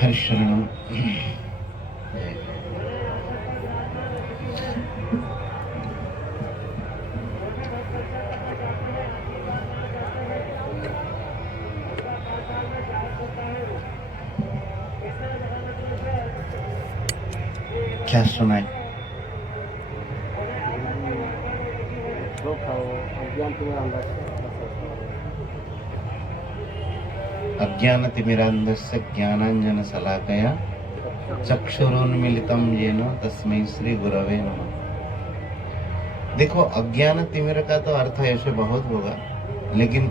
हरिशरणम। क्या सुनाए? अज्ञानतिमिरान्धस्य ज्ञानाञ्जनशलाकया चक्षुरुन्मीलितं येन तस्मै श्री गुरवे नमः। देखो, अज्ञान तिमिर का तो अर्थ ऐसे बहुत होगा, लेकिन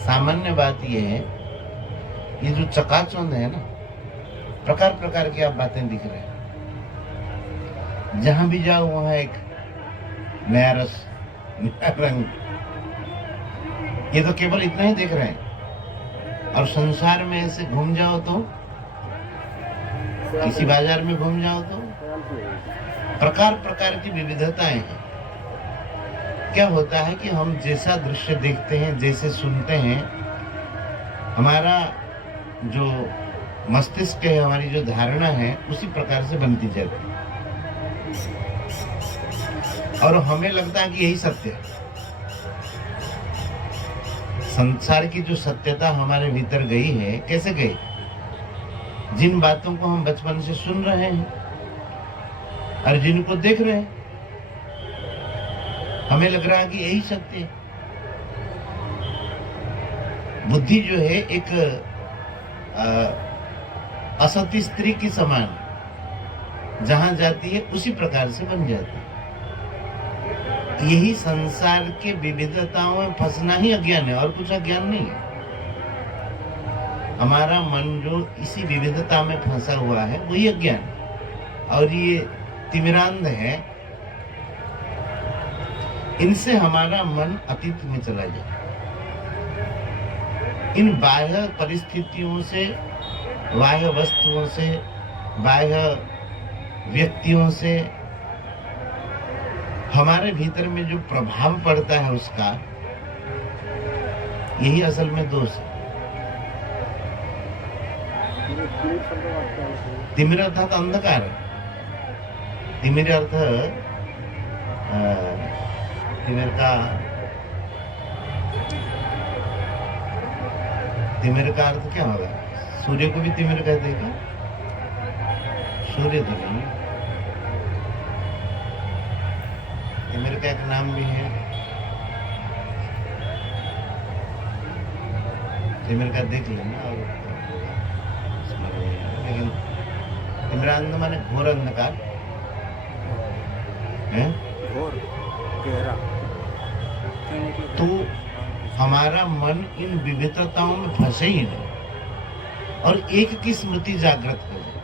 सामान्य बात यह है, ये जो चकाचौंध है ना, प्रकार प्रकार की आप बातें दिख रहे हैं। जहां भी जाओ वहां एक नया रस, नया रंग, ये तो केवल इतना ही देख रहे हैं। और संसार में ऐसे घूम जाओ तो, किसी बाजार में घूम जाओ तो प्रकार प्रकार की विविधताएं हैं। क्या होता है कि हम जैसा दृश्य देखते हैं, जैसे सुनते हैं, हमारा जो मस्तिष्क है, हमारी जो धारणा है, उसी प्रकार से बनती जाती है और हमें लगता है कि यही सत्य है। संसार की जो सत्यता हमारे भीतर गई है, कैसे गई? जिन बातों को हम बचपन से सुन रहे हैं और जिनको देख रहे हैं, हमें लग रहा है कि यही सत्य है। बुद्धि जो है एक असती स्त्री की समान, जहां जाती है उसी प्रकार से बन जाती है। यही संसार के विविधताओं में फंसना ही अज्ञान है, और कुछ अज्ञान नहीं है। हमारा मन जो इसी विविधता में फंसा हुआ है, वही अज्ञान। और ये तिमिरांध है, इनसे हमारा मन अतीत में चला जाए। इन बाह्य परिस्थितियों से, बाह्य वस्तुओं से, बाह्य व्यक्तियों से हमारे भीतर में जो प्रभाव पड़ता है, उसका यही असल में दोष है। तिमिर अर्थात अंधकार है। तिमिर अर्थ तिमिर का अर्थ क्या होगा? सूर्य को भी तिमिर कहते हैं क्या? सूर्य तो नहीं, तिमिर का एक नाम भी है। तिमिर का देख लेना, और लेकिन तिमिरांध माने घोर अंधकार है, घोर गहरा। तो हमारा मन इन विविधताओं में फंसे ही नहीं, और एक की स्मृति जागृत हो जाए।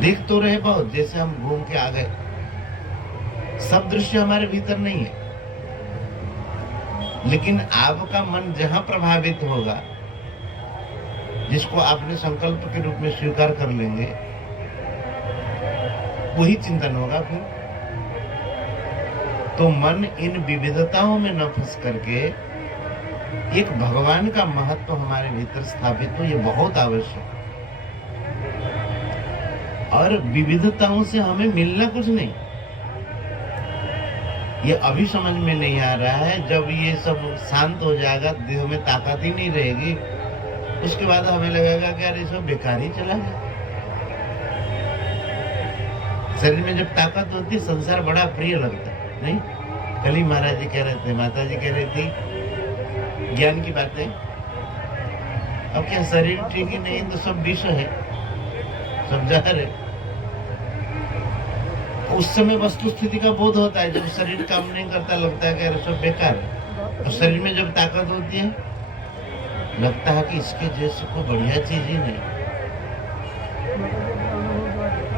देख तो रहे बहुत, जैसे हम घूम के आ गए, सब दृश्य हमारे भीतर नहीं है, लेकिन आपका मन जहां प्रभावित होगा, जिसको आपने संकल्प के रूप में स्वीकार कर लेंगे, वही चिंतन होगा फिर। तो मन इन विविधताओं में न फंस करके एक भगवान का महत्व हमारे भीतर स्थापित हो, ये बहुत आवश्यक है। और विविधताओं से हमें मिलना कुछ नहीं, ये अभी समझ में नहीं आ रहा है। जब ये सब शांत हो जाएगा, देह में ताकत ही नहीं रहेगी, उसके बाद हमें लगेगा कि यार ये सब बेकार ही चला गया। शरीर में जब ताकत होती, संसार बड़ा प्रिय लगता है, नहीं? कल ही महाराज जी कह रहे थे, माता जी कह रही थी ज्ञान की बातें। अब क्या शरीर ठीक ही नहीं तो सब विष है, सब जहर है। उस समय वस्तु स्थिति का बोध होता है, जब शरीर काम नहीं करता, लगता है कि यार सब बेकार है। और शरीर में जब ताकत होती है, लगता है कि इसके जैसे कोई बढ़िया चीज ही नहीं।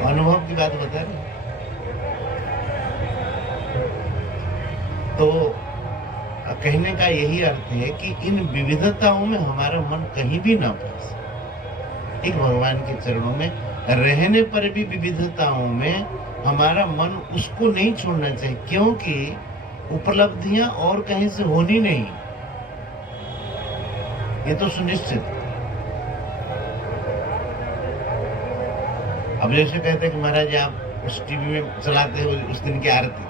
अनुभव की बात बता रहे। तो कहने का यही अर्थ है कि इन विविधताओं में हमारा मन कहीं भी ना फंसे। एक भगवान के चरणों में रहने पर भी विविधताओं में हमारा मन उसको नहीं छोड़ना चाहिए, क्योंकि उपलब्धियां और कहीं से होनी नहीं, ये तो सुनिश्चित। अब जैसे कहते हैं कि महाराज आप उस टीवी में चलाते हो उस दिन की आरती,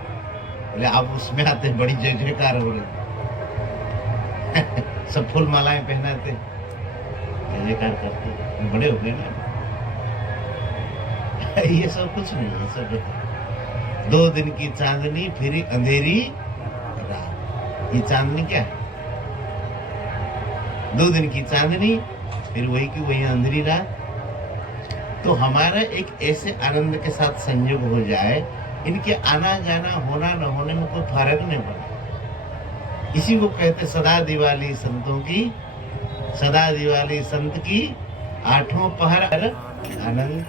बोले आप उसमें आते हैं, बड़ी जय जयकार हो रही, सब फूल मालाएं पहनाते, जय जयकार करते, बड़े हो गए ना। ये सब कुछ नहीं है, सब 2 दिन की चांदनी फिर अंधेरी रात। ये चांदनी क्या है? 2 दिन की चांदनी फिर वही की वही अंधेरी रात। तो हमारा एक ऐसे आनंद के साथ संयोग हो जाए, इनके आना जाना होना न होने में कोई फर्क नहीं पड़ता। इसी को कहते सदा दिवाली संतों की, सदा दिवाली संत की, 8वां पहर आनंद।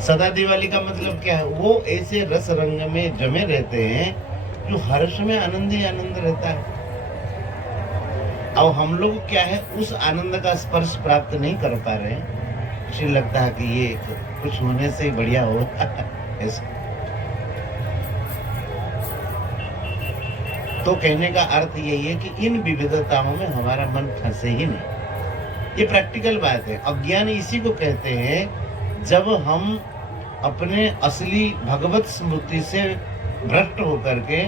सदा दिवाली का मतलब क्या है? वो ऐसे रस रंग में जमे रहते हैं जो हर्ष में आनंद ही आनंद रहता है। और हम लोग क्या है, उस आनंद का स्पर्श प्राप्त नहीं कर पा रहे हैं, इसलिए लगता है कि ये कुछ होने से बढ़िया हो ऐसा। तो कहने का अर्थ यही है कि इन विविधताओं में हमारा मन फंसे ही नहीं। ये प्रैक्टिकल बात है। अज्ञान इसी को कहते हैं, जब हम अपने असली भगवत स्मृति से भ्रष्ट होकर के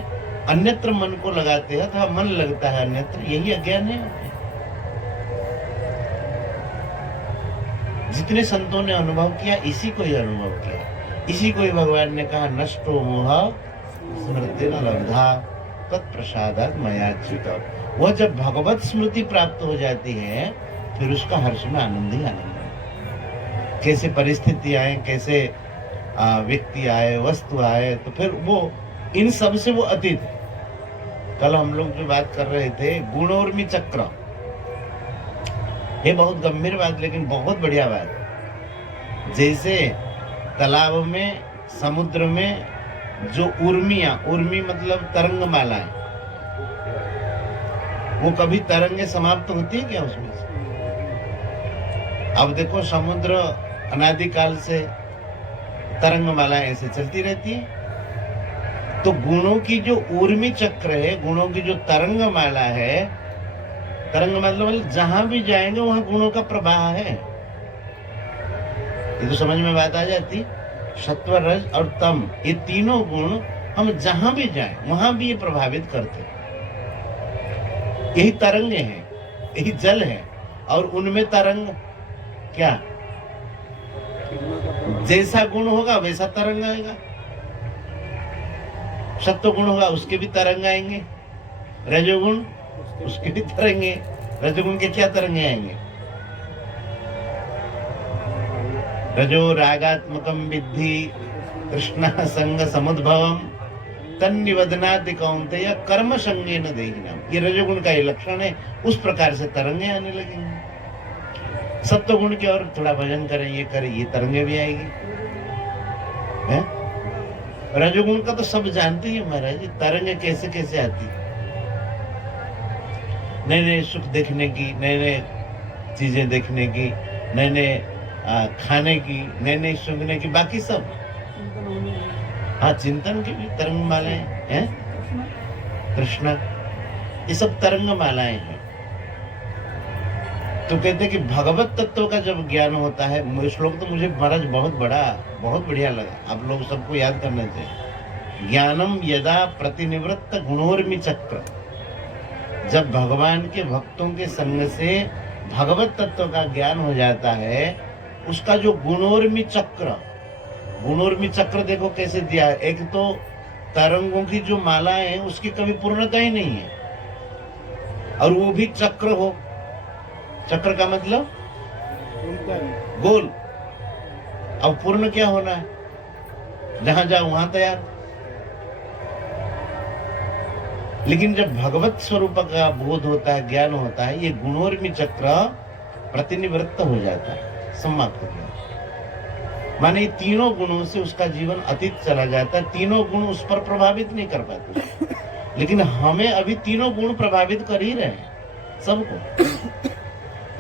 अन्यत्र मन को लगाते हैं अथवा मन लगता है अन्यत्र, यही अज्ञान है। जितने संतों ने अनुभव किया इसी को ही अनुभव किया, इसी को ही भगवान ने कहा नष्टो मोह स्मृतिर्लब्धा तत्प्रसादात् मयाच्युत। वह जब भगवत स्मृति प्राप्त हो जाती है फिर उसका हर्ष में आनंद ही आनंद है। कैसे परिस्थिति आए, कैसे व्यक्ति आए, वस्तु आए, तो फिर वो इन सब से वो अतीत है। कल हम लोग जो बात कर रहे थे गुणोर्मी चक्र, ये बहुत गंभीर बात लेकिन बहुत बढ़िया बात है। जैसे तालाब में, समुद्र में जो उर्मियां, उर्मी मतलब तरंगमाला है, वो कभी तरंगे समाप्त होती है क्या उसमें से? अब देखो समुद्र अनादिकाल से तरंगमालाएं ऐसे चलती रहती है। तो गुणों की जो ऊर्मी चक्र है, गुणों की जो तरंगमाला है, तरंग मतलब जहां भी जाएंगे वहां गुणों का प्रवाह है। ये तो समझ में बात आ जाती। सत्व, रज और तम, ये तीनों गुण हम जहां भी जाएं वहां भी ये प्रभावित करते हैं। यही तरंगे हैं, यही जल है। और उनमें तरंग क्या, जैसा गुण होगा वैसा तरंग आएगा। सत्व गुण होगा उसके भी तरंग आएंगे, रजोगुण उसके भी तरंगे। रजोगुण के क्या तरंगे आएंगे? रजो रागात्मकम विद्धि कृष्ण संग समुद्भवम तन्निवदनाति कौन्तेय कर्म संगेन देहिनाम। ये रजोगुण का ये लक्षण है। उस प्रकार से तरंगे आने लगेंगे। सत्व गुण की और थोड़ा भजन करें, ये करें, ये तरंगे भी आएगी। है? रजोगुण का तो सब जानते ही महाराज, तरंगे कैसे कैसे आती, नए नए सुख देखने की, नए नए चीजें देखने की, नए नए खाने की, नए नए सुनने की, बाकी सब। हाँ, चिंतन की भी तरंग मालाएं हैं, कृष्णा, ये सब तरंग मालाएं हैं। तो कहते हैं कि भगवत तत्व का जब ज्ञान होता है, श्लोक तो मुझे महाराज बहुत बढ़िया लगा, आप लोग सबको याद करना चाहिए। ज्ञानम यदा प्रतिनिवृत्त गुणोर्मी चक्र, जब भगवान के भक्तों के संग से भगवत तत्व का ज्ञान हो जाता है, उसका जो गुणोर्मी चक्र, गुणोर्मी चक्र देखो कैसे दिया है। एक तो तरंगों की जो मालाएं हैं उसकी कभी पूर्णता ही नहीं है, और वो भी चक्र हो। चक्र का मतलब गोल। अब पूर्ण क्या होना है? जहां जाओ वहां तैयार। लेकिन जब भगवत स्वरूप का बोध होता है, ज्ञान होता है, ये गुणोर्मी चक्र प्रतिनिवृत्त हो जाता है, समाप्त हो जाता है। माने तीनों गुणों से उसका जीवन अतीत चला जाता है। तीनों गुण उस पर प्रभावित नहीं कर पाते, लेकिन हमें अभी तीनों गुण प्रभावित कर ही रहे हैं, सबको।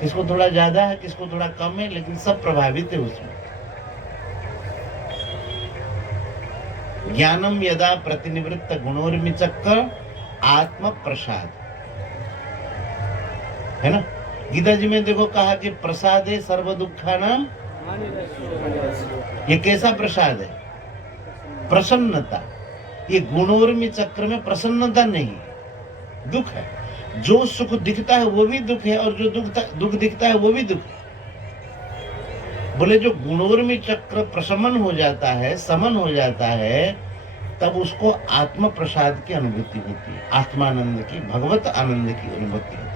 किसको थोड़ा ज्यादा है, किसको थोड़ा कम है, लेकिन सब प्रभावित है उसमें। ज्ञानम यदा प्रतिनिवृत्त गुणोर्मी चक्र आत्म प्रसाद। है ना। गीता जी में देखो कहा कि प्रसादे सर्व दुखानाम, ये कैसा प्रसाद है? प्रसन्नता। ये गुणोर्मी चक्र में प्रसन्नता नहीं है, दुख है। जो सुख दिखता है वो भी दुख है, और जो दुख दिखता है वो भी दुख है। बोले जो गुणोर्मी चक्र प्रशमन हो जाता है, समन हो जाता है, तब उसको आत्म प्रसाद की अनुभूति होती है, आत्मानंद की, भगवत आनंद की अनुभूति होती है।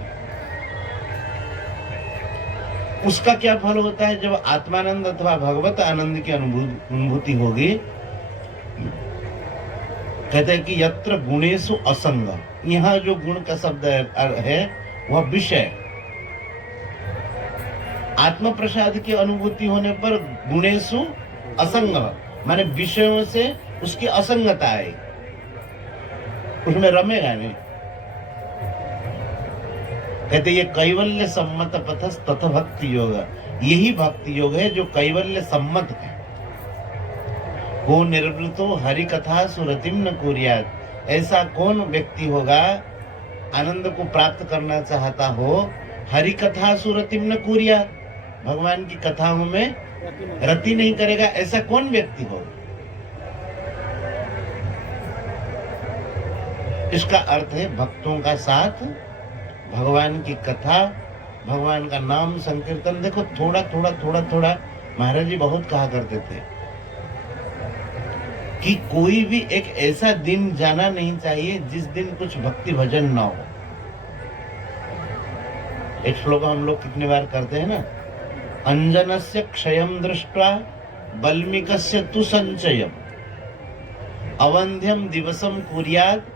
उसका क्या फल होता है? जब आत्मानंद अथवा भगवत आनंद की अनुभूति होगी, कहते हैं कि यत्र गुणेषु असंग, यहाँ जो गुण का शब्द है वह विषय। आत्म प्रसाद की अनुभूति होने पर गुणेषु असंग, माने विषयों से उसकी असंगता आए, उसमें रमेगा नहीं। कहते ये कैवल्य सम्मत पथस तथ भक्ति योग, यही भक्ति योग है जो कैवल्य सम्मत है। वो निर्वृतो हरि कथा सुरतिम न कुर्यात, ऐसा कौन व्यक्ति होगा आनंद को प्राप्त करना चाहता हो, हरि कथा सुरतिम न कुर्यात, भगवान की कथाओं में रति नहीं करेगा, ऐसा कौन व्यक्ति होगा? इसका अर्थ है भक्तों का साथ, भगवान की कथा, भगवान का नाम संकीर्तन। देखो थोड़ा थोड़ा थोड़ा थोड़ा महाराज जी बहुत कहा करते थे कि कोई भी एक ऐसा दिन जाना नहीं चाहिए जिस दिन कुछ भक्ति भजन ना हो। एक श्लोक हम लोग कितने बार करते हैं ना, अंजनस्य क्षयम दृष्ट्वा बल्मीकस्य तु संचयम, अवंध्यम दिवसम कुर्यात्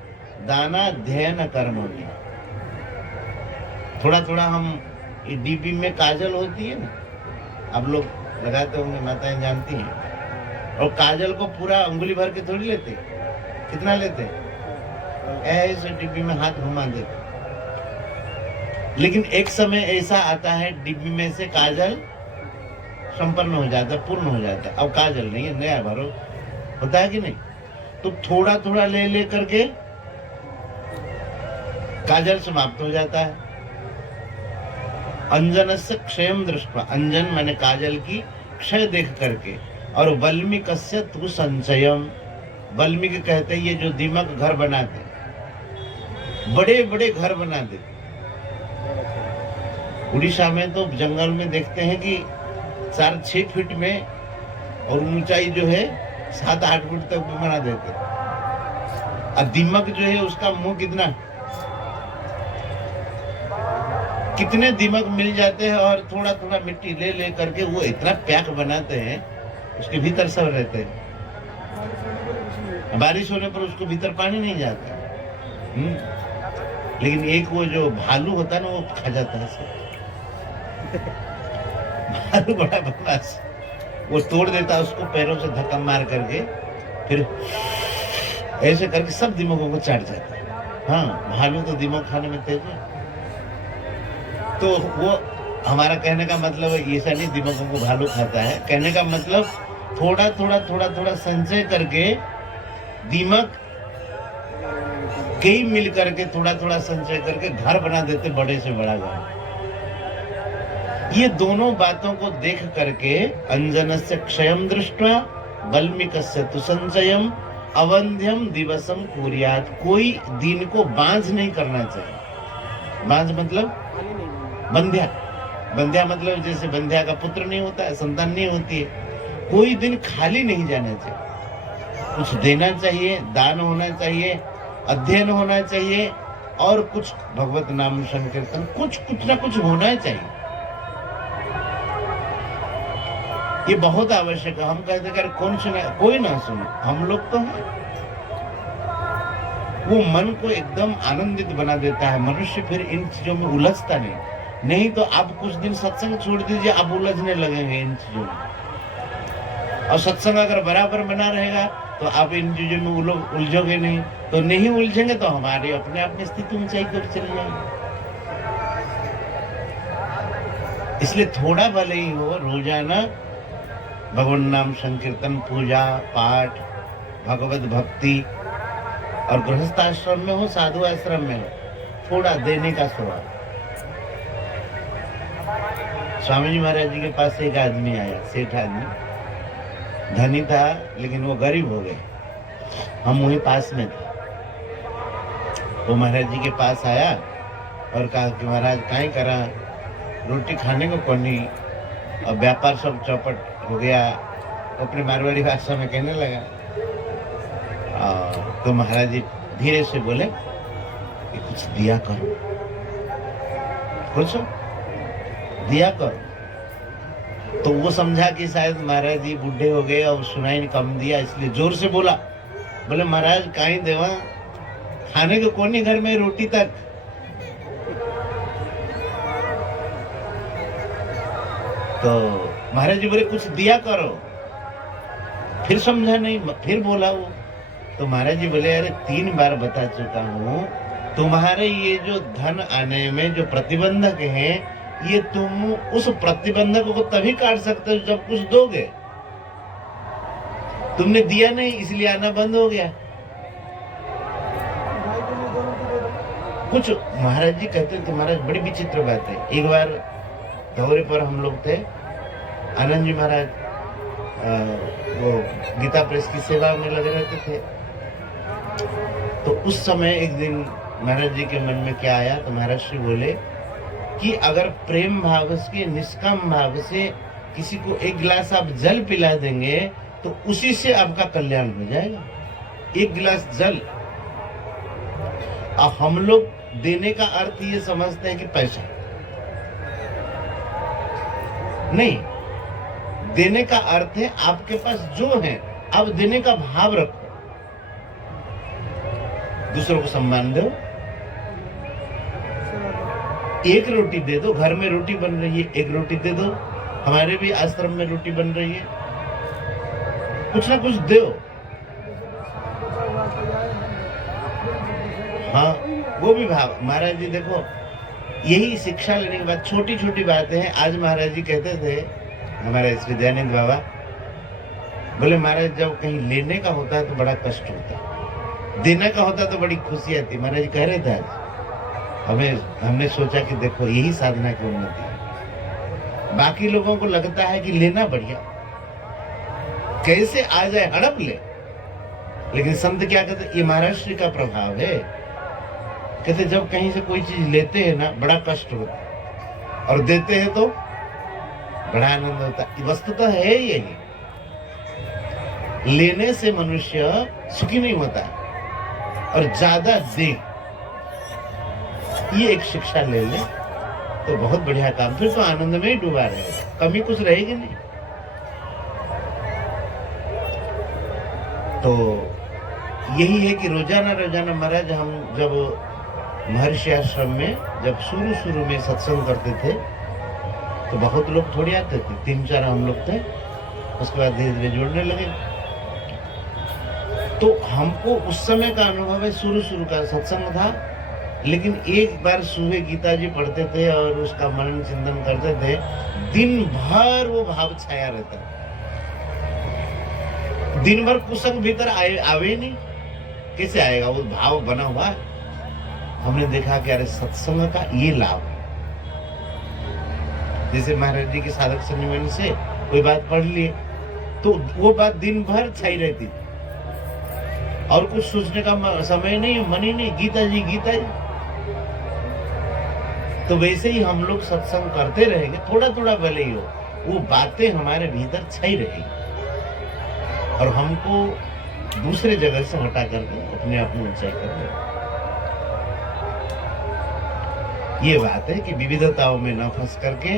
दानाध्ययन कर्मणि। थोड़ा थोड़ा हम डीपी में काजल होती है ना, आप लोग लगाते होंगे, माताएं जानती हैं, और काजल को पूरा उंगली भर के थोड़ी लेते, कितना लेते, ऐसे डिब्बी में हाथ घुमा देते। लेकिन एक समय ऐसा आता है डिब्बी में से काजल संपन्न हो जाता है, पूर्ण हो जाता है, अब काजल नहीं है, नया भरो, होता है कि नहीं? तो थोड़ा थोड़ा ले ले करके काजल समाप्त हो जाता है। अंजनस्य क्षयम दृष्ट्वा, अंजन माने काजल की क्षय देख करके, और वल्मीकस्य तु संचयम, वल्मीक कहते हैं ये जो दीमक घर बनाते, बड़े बड़े घर बना देते। उड़ीसा में तो जंगल में देखते हैं कि 4-6 फीट में, और ऊंचाई जो है 7-8 फीट तक बना देते। अब दीमक जो है उसका मुंह कितने दीमक मिल जाते हैं, और थोड़ा थोड़ा मिट्टी ले ले करके वो इतना पैक बनाते हैं, उसके भीतर सब रहते हैं। बारिश होने पर उसको भीतर पानी नहीं जाता। लेकिन एक वो जो भालू होता है ना, वो खा जाता है सब। भालू बड़ा बदमाश, वो तोड़ देता है उसको पैरों से धक्का मार करके, फिर ऐसे करके सब दीमकों को चाट जाता है। हाँ, भालू तो दीमक खाने में तेज है। तो वो हमारा कहने का मतलब है ऐसा नहीं दीमकों को भालू खाता है, कहने का मतलब थोड़ा थोड़ा संचय करके दीमक कई मिल करके थोड़ा थोड़ा संचय करके घर बना देते, बड़े से बड़ा घर। ये दोनों बातों को देख करके अंजनस्य क्षयम दृष्ट्वा वल्मीकस्य तु संचयम अवंध्यम दिवसम कुर्यात्, कोई दिन को बांझ नहीं करना चाहिए। बांझ मतलब बंध्या, बंध्या मतलब जैसे बंध्या का पुत्र नहीं होता है, संतान नहीं होती है, कोई दिन खाली नहीं जाना चाहिए। कुछ देना चाहिए, दान होना चाहिए, अध्ययन होना चाहिए, और कुछ भगवत नाम संकीर्तन, कुछ ना कुछ होना चाहिए। ये बहुत आवश्यक है। हम कहते हैं कौन सुना, कोई ना सुने, हम लोग तो हैं। वो मन को एकदम आनंदित बना देता है, मनुष्य फिर इन चीजों में उलझता नहीं तो आप कुछ दिन सत्संग छोड़ दीजिए, आप उलझने लगेंगे इन चीजों में। और सत्संग अगर बराबर बना रहेगा तो आप इन चीजों में उलझोगे नहीं, तो नहीं उलझेंगे तो हमारी अपने आप में स्थिति ऊंचाई कर चली जाएगी। इसलिए थोड़ा भले ही हो, रोजाना भगवान नाम संकीर्तन, पूजा पाठ, भगवत भक्ति, और गृहस्थ आश्रम में हो, साधु आश्रम में हो, थोड़ा देने का स्वभाव। स्वामी जी महाराज जी के पास एक आदमी आया, सेठ आदमी, धनी था लेकिन वो गरीब हो गए। हम वहीं पास में थे। वो महाराज जी के पास आया और कहा कि महाराज काहे करा, रोटी खाने को कौन नहीं, और व्यापार सब चौपट हो गया। अपने मारवाड़ी भाषा में कहने लगा। तो महाराज जी धीरे से बोले कि कुछ दिया करो, कुछ दिया करो। तो वो समझा कि शायद महाराज जी बूढ़े हो गए और सुनाई कम दिया, इसलिए जोर से बोला। बोले महाराज काहे देवा, खाने को कोनी घर में रोटी तक। तो महाराज जी बोले कुछ दिया करो। फिर समझा नहीं, फिर बोला वो। तो महाराज जी बोले अरे 3 बार बता चुका हूँ, तुम्हारे ये जो धन आने में जो प्रतिबंधक हैं, ये तुम उस प्रतिबंधक को तभी काट सकते हो जब कुछ दोगे। तुमने दिया नहीं इसलिए आना बंद हो गया। कुछ महाराज जी कहते थे, महाराज बड़ी विचित्र बात है। एक बार दौरे पर हम लोग थे, आनंद जी महाराज वो गीता प्रेस की सेवा में लगे रहते थे। तो उस समय एक दिन महाराज जी के मन में क्या आया, तो महाराज श्री बोले कि अगर प्रेम भाव से, निष्काम भाव से किसी को 1 गिलास आप जल पिला देंगे तो उसी से आपका कल्याण हो जाएगा। 1 गिलास जल। अब हम लोग देने का अर्थ ये समझते हैं कि पैसा नहीं, देने का अर्थ है आपके पास जो है आप देने का भाव रखो। दूसरों को सम्मान दो। 1 रोटी दे दो, घर में रोटी बन रही है 1 रोटी दे दो। हमारे भी आश्रम में रोटी बन रही है, कुछ ना कुछ दो। हाँ, वो भी भाव। महाराज जी देखो, यही शिक्षा लेने के बाद छोटी छोटी बातें हैं। आज महाराज जी कहते थे, हमारे श्री दयानंद बाबा बोले महाराज जब कहीं लेने का होता है तो बड़ा कष्ट होता है, देने का होता है तो बड़ी खुशी आती है। महाराज जी कह रहे थे आज, हमने सोचा कि देखो यही साधना की उन्नति है। बाकी लोगों को लगता है कि लेना बढ़िया, कैसे आ जाए हड़प ले, लेकिन संत क्या कहते, ये महाराष्ट्र का प्रभाव है। कहते जब कहीं से कोई चीज लेते हैं ना बड़ा कष्ट होता है, और देते हैं तो बड़ा आनंद होता है। वस्तु तो है यही, लेने से मनुष्य सुखी नहीं होता और ज्यादा दे, ये एक शिक्षा ले ले तो बहुत बढ़िया काम। फिर तो आनंद में ही डूबा रहेगा, कमी कुछ रहेगी नहीं। तो यही है कि रोजाना रोजाना महाराज हम जब महर्षि आश्रम में जब शुरू में सत्संग करते थे तो बहुत लोग थोड़ी आते थे, 3-4 हम लोग थे। उसके बाद धीरे धीरे जुड़ने लगे। तो हमको उस समय का अनुभव है, शुरू का सत्संग था, लेकिन एक बार सुबह गीता जी पढ़ते थे और उसका मनन चिंतन करते थे, दिन भर वो भाव छाया रहता है। दिन भर कुसंग भीतर आवे नहीं, कैसे आएगा? वो भाव बना हुआ है। हमने देखा कि अरे सत्संग का ये लाभ है। जैसे महाराज जी के साधक संजीवन से कोई बात पढ़ लिए तो वो बात दिन भर छाई रहती थी और कुछ सोचने का समय नहीं, मन ही नहीं, गीता जी गीता जी। तो वैसे ही हम लोग सत्संग करते रहेंगे, थोड़ा थोड़ा भले ही हो, वो बातें हमारे भीतर छाई रहेगी और हमको दूसरे जगह से हटा करके अपने आप में ऊंचाई कर। ये बात है कि विविधताओं में न फंस करके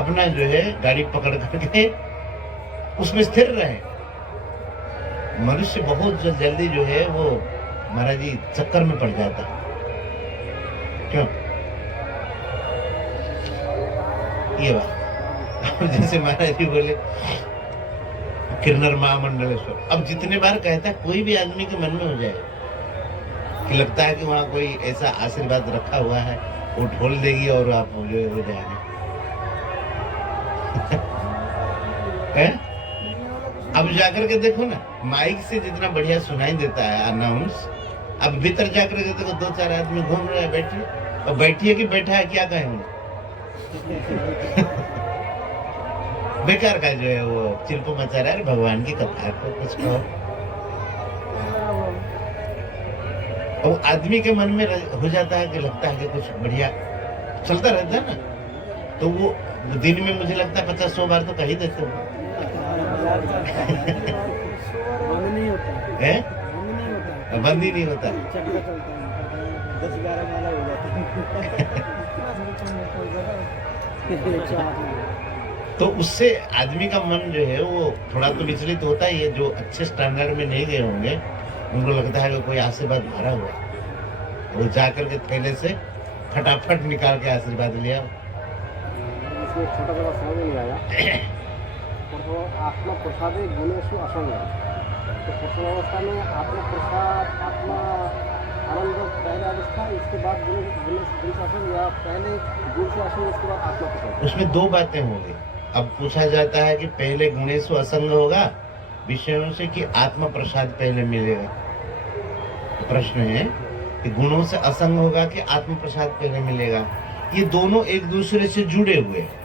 अपना जो है गाड़ी पकड़ करके उसमें स्थिर रहे। मनुष्य बहुत जल्दी जो है वो महाराज जी चक्कर में पड़ जाता है। क्यों? ये बात जैसे महाराज जी बोले किन्नर महामंडलेश्वर, अब जितने बार कहता है कोई भी आदमी के मन में हो जाए कि लगता है कि वहां कोई ऐसा आशीर्वाद रखा हुआ है, वो ढोल देगी और आप हो जाएंगे। अब जाकर के देखो ना, माइक से जितना बढ़िया सुनाई देता है अनाउंस, अब भीतर जाकर के देखो 2-4 आदमी घूम रहे हैं, बैठिए और बैठिए कि बैठा है क्या कहेंगे? बेकार का जो है वो चिल्पो मचा रहा है भगवान की कथा को कुछ कहो। और आदमी के मन में हो जाता है कि लगता है कि कुछ बढ़िया चलता रहता है ना, तो वो दिन में मुझे लगता है 50-100 बार तो कह ही देते हो। बंद नहीं होता है बंद नहीं होता बंद ही नहीं होता। चक्कर चलता है 10-11 माला हो जाता है तो उससे आदमी का मन जो है वो थोड़ा तो विचलित होता ही है। जो अच्छे स्टैंडर्ड में नहीं गए होंगे उनको लगता है कि कोई आशीर्वाद भरा हुआ है, वो जाकर के थैले से फटाफट निकाल के आशीर्वाद लिया। इसमें छोटा बड़ा समझ नहीं आया तो आत्मा प्रसाद गुणेशु असंग, तो प्रथम अवस्था में आत्मा प्रसाद आत्मा आनंद पहले अवस्था, इसके बाद गुण से असंग, या पहले गुण से असंग इसके बाद आत्मा प्रसाद। उसमें दो बातें होंगी। अब पूछा जाता है कि पहले गुणेशु असंग होगा विषयों से कि आत्मा प्रसाद पहले मिलेगा। तो प्रश्न है कि गुणों से असंग होगा कि आत्म प्रसाद पहले मिलेगा। ये दोनों एक दूसरे से जुड़े हुए हैं।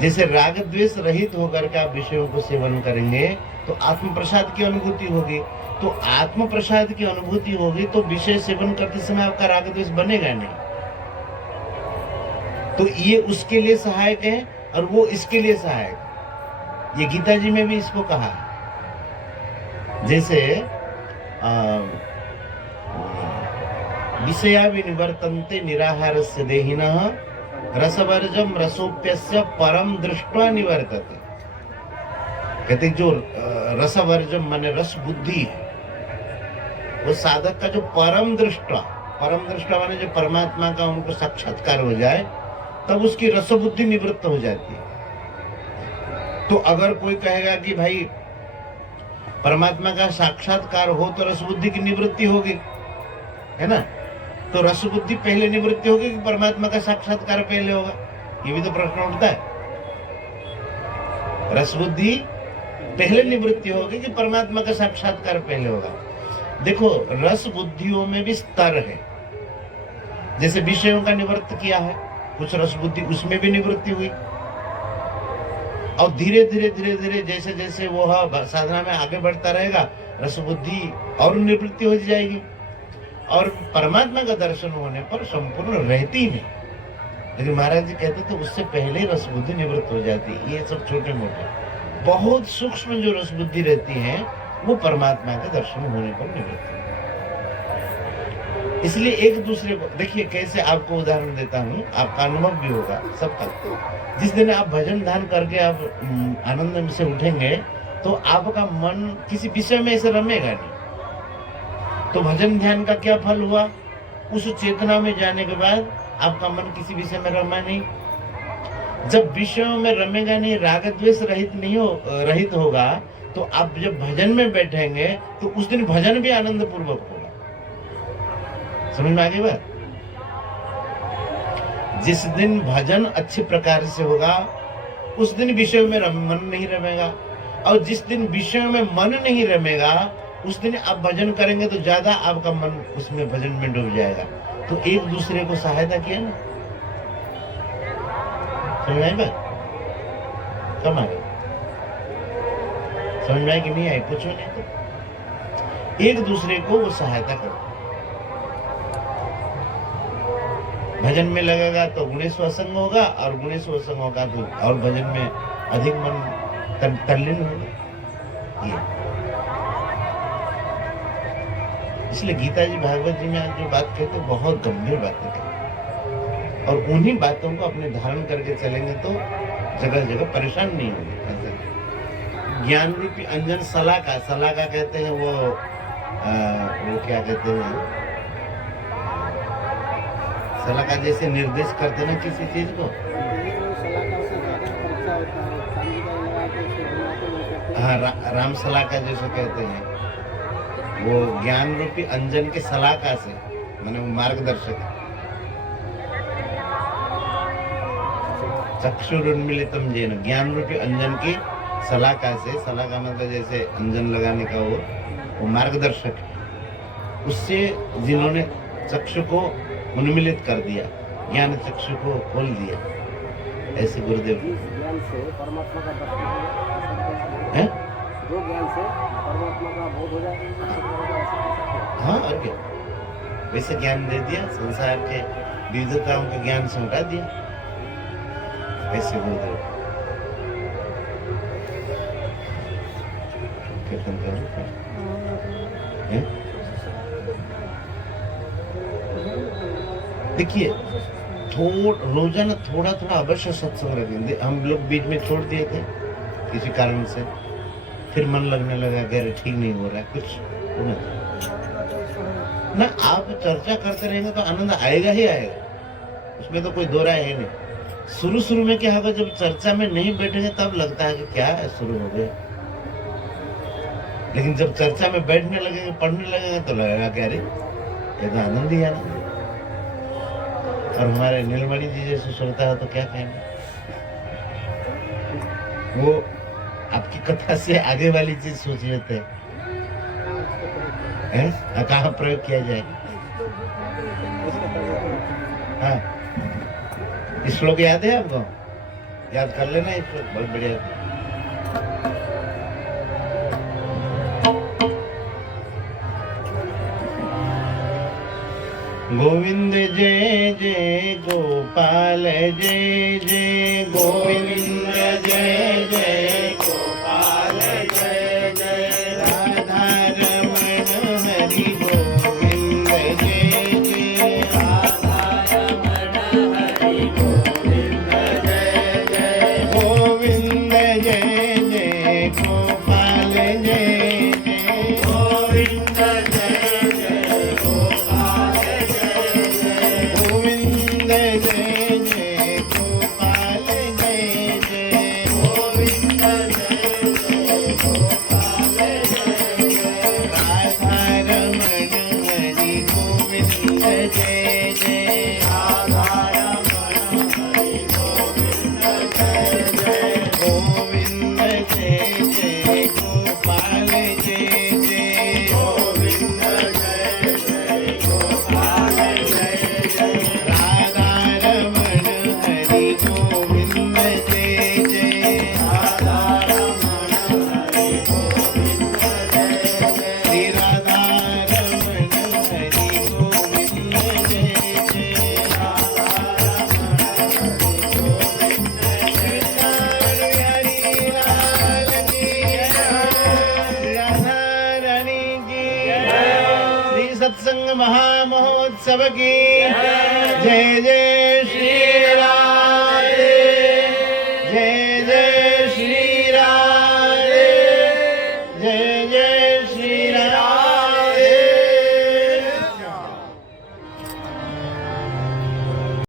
जैसे राग द्वेष रहित होकर के आप विषयों को सेवन करेंगे तो आत्म प्रसाद की अनुभूति होगी। तो आत्म प्रसाद की अनुभूति होगी तो विषय सेवन करते समय आपका राग द्वेष बनेगा नहीं। तो ये उसके लिए सहायक है और वो इसके लिए सहायक है। ये गीता जी में भी इसको कहा है। जैसे विषया विनिवर्तन्ते निराहारस्य देहिनः रसवर्जम रसोप्यस्य परम दृष्ट्वा निवर्तते। कहते जो रसवर्जम माने रस बुद्धि है, वो साधक का जो परम दृष्टा माने जो परमात्मा का उनको साक्षात्कार हो जाए तब उसकी रस बुद्धि निवृत्त हो जाती है। तो अगर कोई कहेगा कि भाई परमात्मा का साक्षात्कार हो तो रस बुद्धि की निवृत्ति होगी, है ना, तो रस बुद्धि पहले निवृत्ति होगी कि परमात्मा का साक्षात्कार पहले होगा? ये भी तो प्रश्न उठता है। रस बुद्धि पहले निवृत्ति होगी कि परमात्मा का साक्षात्कार पहले होगा? देखो रस बुद्धियों में भी स्तर है। जैसे विषयों का निवृत्त किया है, कुछ रस बुद्धि उसमें भी निवृत्ति हुई, और धीरे धीरे जैसे जैसे वो साधना में आगे बढ़ता रहेगा रस बुद्धि और निवृत्ति हो जाएगी, और परमात्मा का दर्शन होने पर संपूर्ण रहती नहीं। लेकिन महाराज जी कहते तो उससे पहले ही रस बुद्धि निवृत्त हो जाती है। ये सब छोटे मोटे बहुत सूक्ष्म जो रस बुद्धि रहती है वो परमात्मा के दर्शन होने पर निवृत्त है। इसलिए एक दूसरे को देखिए, कैसे आपको उदाहरण देता हूँ, आपका अनुभव भी होगा सबका। जिस दिन आप भजन ध्यान करके आप आनंद से उठेंगे तो आपका मन किसी विषय में ऐसे रमेगा नहीं। तो भजन ध्यान का क्या फल हुआ? उस चेतना में जाने के बाद आपका मन किसी विषय में रमा नहीं। जब विषयों में रमेगा नहीं, राग द्वेष रहित होगा, तो आप जब भजन में बैठेंगे तो उस दिन भजन भी आनंद पूर्वक होगा। समझ में आ गई बात? जिस दिन भजन अच्छे प्रकार से होगा उस दिन विषयों में मन नहीं रमेगा, और जिस दिन विषयों में मन नहीं रमेगा उस दिन आप भजन करेंगे तो ज्यादा आपका मन उसमें भजन में डूब जाएगा। तो एक दूसरे को सहायता किया ना। समझ में आई बात? कम आ गई? समझ में आई कि नहीं आई? पूछो नहीं तो एक दूसरे को वो सहायता करो। भजन में लगेगा तो गुणेश असंग होगा, और गुणेश असंग होगा तो और भजन में अधिक मन तल्लीन होगा। ये इसलिए गीता जी भागवत जी में आज जो बात कहते हैं बहुत गंभीर बातें कहते, और उन्हीं बातों को अपने धारण करके चलेंगे तो जगह जगह परेशान नहीं होंगे। ज्ञान रूपी अंजन सलाका कहते हैं, वो क्या कहते हैं, सलाका जैसे निर्देश करते ना किसी चीज को। हाँ, राम सलाका जैसे कहते हैं, वो ज्ञान रूपी अंजन के सलाका से माने वो मार्गदर्शक। चक्षुरुन्मीलितम जेन, ज्ञान रूपी अंजन की सलाका से, सलाका मतलब जैसे अंजन लगाने का वो मार्गदर्शक है। उससे जिन्होंने चक्षु को उन्मीलित कर दिया, ज्ञान चक्षु को खोल दिया, ऐसे गुरुदेव जिस ज्ञान से परमात्मा का दर्शन हो जाए, हैं। जो ज्ञान से परमात्मा का बोध हो जाए, हाँ, और क्या, वैसे ज्ञान दे दिया, संसार के विविधताओं के ज्ञान से हटा दिया, ऐसे गुरुदेव। कीर्तन करो, हैं? देखिए, रोजाना थोड़ा थोड़ा अवश्य सत्संग रखेंगे। हम लोग बीच में छोड़ दिए थे किसी कारण से, फिर मन लगने लगा कि अरे ठीक नहीं हो रहा है, कुछ होना चाहिए ना। आप चर्चा करते रहेंगे तो आनंद आएगा ही आएगा, उसमें तो कोई दो राय है नहीं। शुरू में क्या होगा, जब चर्चा में नहीं बैठेंगे तब लगता है कि क्या है, शुरू हो गया। लेकिन जब चर्चा में बैठने लगेंगे, पढ़ने लगेंगे तो लगेगा कि अरे ये तो आनंद ही आनंद है। और हमारे नीलमणि जी जैसे सुनता है तो क्या कहेंगे, वो आपकी कथा से आगे वाली चीज सोच लेते हैं, कहाँ प्रयोग किया जाए। हाँ, श्लोक याद है आपको? याद कर लेना, श्लोक बहुत बढ़िया। गोविंद जय जय गोपाल जय जय गोविंद जय जय गोपाल जय जय राधा रमण हरि गोविंद जय जय राधा रमण हरि गोविंद जय जय गोविंद जय जय गोपाल जय जय गोविंद जय जय गोपाल गोविंद जय जय गोपाल जय जय गोविंद जय जय गोपाल जय जय राधा रमण हरि गोविंद जय जय राधा रमण हरि गोविंद जय जय गोविंद जय जय गोपाल जय जय गोविंद जय जय गोपाल जय जय राधा रमण हरि गोविंद जय जय राधा रमण हरि गोविंद जय जय श्री राधा रमण हरि गोविंद जय जय राधा रमण हरि गोविंद जय जय हरि लाल की जय, राधा रानी की जय, श्री सत्संग महामहोत्सव की जय जय।